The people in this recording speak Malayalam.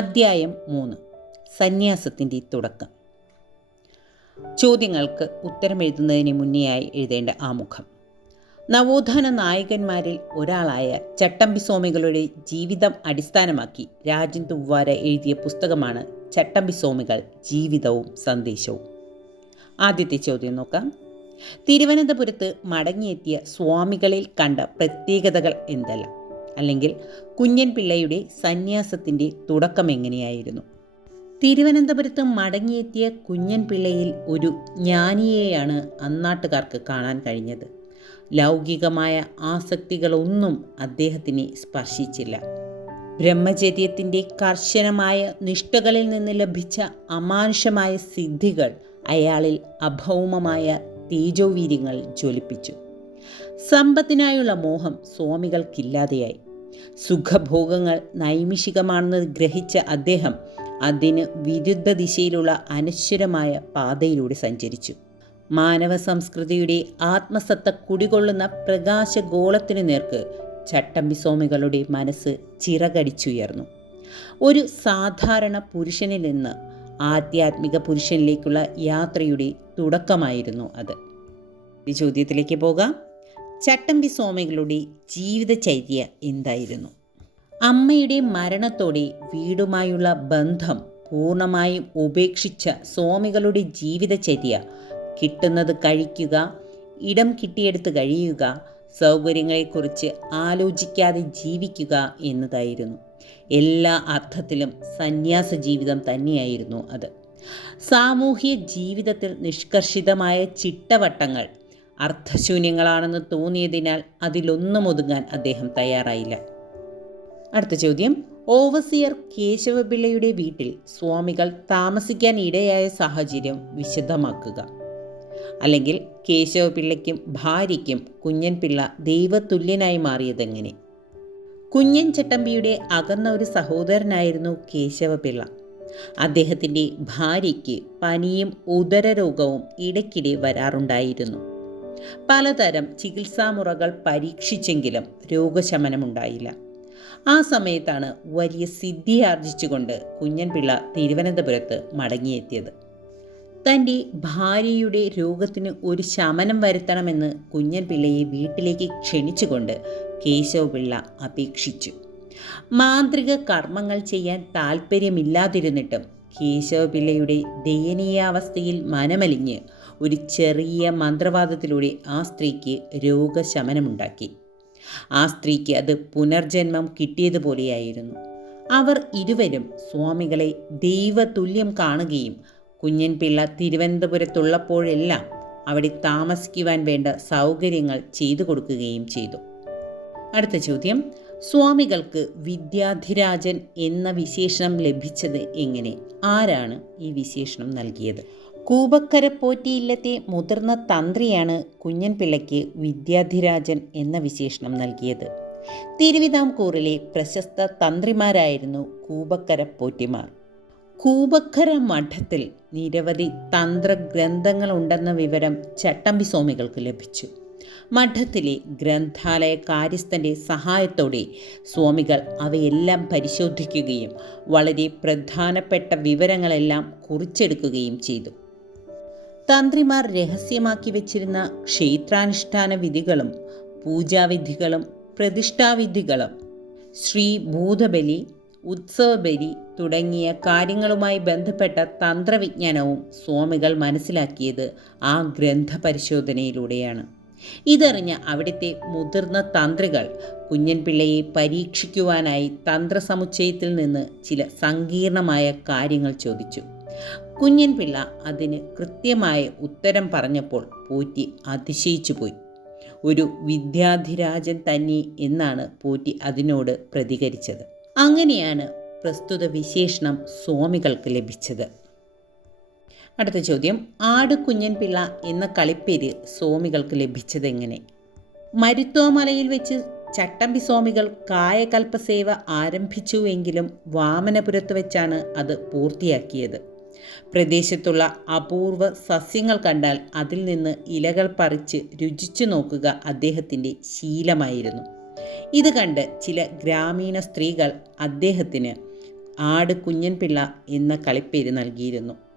അദ്ധ്യായം മൂന്ന്. സന്യാസത്തിന്റെ തുടക്കം. ചോദ്യങ്ങൾക്ക് ഉത്തരമെഴുതുന്നതിന് മുന്നെയായി എഴുതേണ്ട ആമുഖം നവോത്ഥാന നായകന്മാരിൽ ഒരാളായ ചട്ടമ്പി സ്വാമികളുടെ ജീവിതം അടിസ്ഥാനമാക്കി രാജൻ തുവ്വാര എഴുതിയ പുസ്തകമാണ് ചട്ടമ്പി സ്വാമികൾ ജീവിതവും സന്ദേശവും. ആദ്യത്തെ ചോദ്യം നോക്കാം. തിരുവനന്തപുരത്ത് മടങ്ങിയെത്തിയ സ്വാമികളിൽ കണ്ട പ്രത്യേകതകൾ എന്തെല്ലാം? അല്ലെങ്കിൽ കുഞ്ഞൻ പിള്ളയുടെ സന്യാസത്തിന്റെ തുടക്കം എങ്ങനെയായിരുന്നു? തിരുവനന്തപുരത്ത് മടങ്ങിയെത്തിയ കുഞ്ഞൻ പിള്ളയിൽ ഒരു ജ്ഞാനിയെയാണ് അന്നാട്ടുകാർക്ക് കാണാൻ കഴിഞ്ഞത്. ലൗകികമായ ആസക്തികളൊന്നും അദ്ദേഹത്തിനെ സ്പർശിച്ചില്ല. ബ്രഹ്മചര്യത്തിന്റെ കർശനമായ നിഷ്ഠകളിൽ നിന്ന് ലഭിച്ച അമാനുഷമായ സിദ്ധികൾ അയാളിൽ അഭൗമമായ തേജോവീര്യങ്ങൾ ജ്വലിപ്പിച്ചു. സമ്പത്തിനായുള്ള മോഹം സ്വാമികൾക്കില്ലാതെയായി. സുഖഭോഗങ്ങൾ നൈമിഷികമാണെന്ന് ഗ്രഹിച്ച അദ്ദേഹം അതിന് വിരുദ്ധ ദിശയിലുള്ള അനശ്വരമായ പാതയിലൂടെ സഞ്ചരിച്ചു. മാനവ സംസ്കൃതിയുടെ ആത്മസത്ത കുടികൊള്ളുന്ന പ്രകാശഗോളത്തിനു നേർക്ക് ചട്ടമ്പി സ്വാമികളുടെ മനസ്സ് ചിറകടിച്ചുയർന്നു. ഒരു സാധാരണ പുരുഷനിൽ നിന്ന് ആധ്യാത്മിക പുരുഷനിലേക്കുള്ള യാത്രയുടെ തുടക്കമായിരുന്നു അത്. ചോദ്യത്തിലേക്ക് പോകാം. ചട്ടമ്പി സ്വാമികളുടെ ജീവിതചര്യ എന്തായിരുന്നു? അമ്മയുടെ മരണത്തോടെ വീടുമായുള്ള ബന്ധം പൂർണമായും ഉപേക്ഷിച്ച സ്വാമികളുടെ ജീവിതചര്യ കിട്ടുന്നത് കഴിക്കുക ഇടം കിട്ടിയെടുത്ത് കഴിയുക സൗകര്യങ്ങളെക്കുറിച്ച് ആലോചിക്കാതെ ജീവിക്കുക എന്നതായിരുന്നു. എല്ലാ അർത്ഥത്തിലും സന്യാസ ജീവിതം തന്നെയായിരുന്നു അത്. സാമൂഹ്യ ജീവിതത്തിൽ നിഷ്കർഷിതമായ ചിട്ടവട്ടങ്ങൾ അർത്ഥശൂന്യങ്ങളാണെന്ന് തോന്നിയതിനാൽ അതിലൊന്നും ഒതുങ്ങാൻ അദ്ദേഹം തയ്യാറായില്ല. അടുത്ത ചോദ്യം. ഓവസിയർ കേശവപിള്ളയുടെ വീട്ടിൽ സ്വാമികൾ താമസിക്കാൻ ഇടയായ സാഹചര്യം വിശദമാക്കുക. അല്ലെങ്കിൽ കേശവപിള്ളയ്ക്കും ഭാര്യയ്ക്കും കുഞ്ഞൻ പിള്ള ദൈവതുല്യനായി മാറിയതെങ്ങനെ? കുഞ്ഞൻ ചട്ടമ്പിയുടെ അകന്ന ഒരു സഹോദരനായിരുന്നു കേശവപിള്ള. അദ്ദേഹത്തിന്റെ ഭാര്യയ്ക്ക് പനിയും ഉദരരോഗവും ഇടയ്ക്കിടെ വരാറുണ്ടായിരുന്നു. പലതരം ചികിത്സാമുറകൾ പരീക്ഷിച്ചെങ്കിലും രോഗശമനമുണ്ടായില്ല. ആ സമയത്താണ് വലിയ സിദ്ധി ആർജിച്ചുകൊണ്ട് കുഞ്ഞൻപിള്ള തിരുവനന്തപുരത്ത് മടങ്ങിയെത്തിയത്. തന്റെ ഭാര്യയുടെ രോഗത്തിന് ഒരു ശമനം വരുത്തണമെന്ന് കുഞ്ഞൻപിള്ളയെ വീട്ടിലേക്ക് ക്ഷണിച്ചുകൊണ്ട് കേശവപിള്ള അപേക്ഷിച്ചു. മാന്ത്രിക കർമ്മങ്ങൾ ചെയ്യാൻ താല്പര്യമില്ലാതിരുന്നിട്ടും കേശവപിള്ളയുടെ ദയനീയാവസ്ഥയിൽ മനമലിഞ്ഞ് ഒരു ചെറിയ മന്ത്രവാദത്തിലൂടെ ആ സ്ത്രീക്ക് രോഗശമനമുണ്ടാക്കി. ആ സ്ത്രീക്ക് അത് പുനർജന്മം കിട്ടിയതുപോലെയായിരുന്നു. അവർ ഇരുവരും സ്വാമികളെ ദൈവതുല്യം കാണുകയും കുഞ്ഞൻ പിള്ള തിരുവനന്തപുരത്തുള്ളപ്പോഴെല്ലാം അവിടെ താമസിക്കുവാൻ വേണ്ട സൗകര്യങ്ങൾ ചെയ്തു കൊടുക്കുകയും ചെയ്തു. അടുത്ത ചോദ്യം സ്വാമികൾക്ക് വിദ്യാധിരാജൻ എന്ന വിശേഷണം ലഭിച്ചത് എങ്ങനെ? ആരാണ് ഈ വിശേഷണം നൽകിയത്? കൂബക്കര പോറ്റിയില്ലത്തെ മുതിർന്ന തന്ത്രിയാണ് കുഞ്ഞൻ പിള്ളയ്ക്ക് വിദ്യാധിരാജൻ എന്ന വിശേഷണം നൽകിയത്. തിരുവിതാംകൂറിലെ പ്രശസ്ത തന്ത്രിമാരായിരുന്നു കൂബക്കര പോറ്റിമാർ. കൂബക്കര മഠത്തിൽ നിരവധി തന്ത്രഗ്രന്ഥങ്ങളുണ്ടെന്ന വിവരം ചട്ടമ്പി സ്വാമികൾക്ക് ലഭിച്ചു. മഠത്തിലെ ഗ്രന്ഥാലയ കാര്യസ്ഥന്റെ സഹായത്തോടെ സ്വാമികൾ അവയെല്ലാം പരിശോധിക്കുകയും വളരെ പ്രധാനപ്പെട്ട വിവരങ്ങളെല്ലാം കുറിച്ചെടുക്കുകയും ചെയ്തു. തന്ത്രിമാർ രഹസ്യമാക്കി വെച്ചിരുന്ന ക്ഷേത്രാനുഷ്ഠാന വിധികളും പൂജാവിധികളും പ്രതിഷ്ഠാവിധികളും ശ്രീ ഭൂതബലി ഉത്സവബലി തുടങ്ങിയ കാര്യങ്ങളുമായി ബന്ധപ്പെട്ട തന്ത്രവിജ്ഞാനവും സ്വാമികൾ മനസ്സിലാക്കിയത് ആ ഗ്രന്ഥ പരിശോധനയിലൂടെയാണ് ഇതറിഞ്ഞ അവിടുത്തെ മുതിർന്ന തന്ത്രികൾ കുഞ്ഞൻപിള്ളയെ പരീക്ഷിക്കുവാനായി തന്ത്രസമുച്ചയത്തിൽ നിന്ന് ചില സങ്കീർണമായ കാര്യങ്ങൾ ചോദിച്ചു. കുഞ്ഞൻപിള്ള അതിന് കൃത്യമായ ഉത്തരം പറഞ്ഞപ്പോൾ പോറ്റി അതിശയിച്ചു പോയി. ഒരു വിദ്യാധിരാജൻ തന്നെ എന്നാണ് പോറ്റി അതിനോട് പ്രതികരിച്ചത്. അങ്ങനെയാണ് പ്രസ്തുത വിശേഷണം സ്വാമികൾക്ക് ലഭിച്ചത്. അടുത്ത ചോദ്യം. ആട് കുഞ്ഞൻ പിള്ള എന്ന കളിപ്പേര് സ്വാമികൾക്ക് ലഭിച്ചതെങ്ങനെ? മരുത്തോമലയിൽ വെച്ച് ചട്ടമ്പി സ്വാമികൾ കായകൽപ്പസേവ ആരംഭിച്ചുവെങ്കിലും വാമനപുരത്ത് വെച്ചാണ് അത് പൂർത്തിയാക്കിയത്. പ്രദേശത്തുള്ള അപൂർവ സസ്യങ്ങൾ കണ്ടാൽ അതിൽ നിന്ന് ഇലകൾ പറിച്ച് രുചിച്ചു നോക്കുക അദ്ദേഹത്തിന്റെ ശീലമായിരുന്നു. ഇത് കണ്ട് ചില ഗ്രാമീണ സ്ത്രീകൾ അദ്ദേഹത്തിന് ആട് കുഞ്ഞൻപിള്ള എന്ന കളിപ്പേര് നൽകിയിരുന്നു.